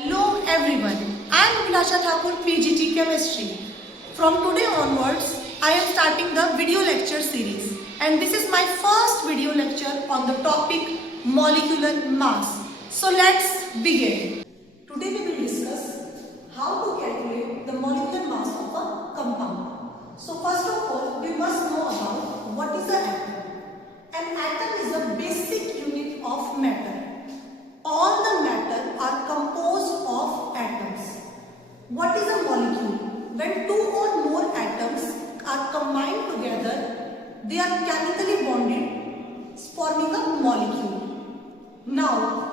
Hello everyone, I am Abhilasha Thakur, PGT Chemistry. From today onwards, I am starting the video lecture series and this is my first video lecture on the topic molecular mass. So let's begin. Today we will discuss how to calculate the molecular mass of a compound. So first of all, we must know about what is an atom. An atom is a basic unit of matter. All the matter are composed of atoms. What is a molecule? When two or more atoms are combined together, they are chemically bonded, forming a molecule. Now,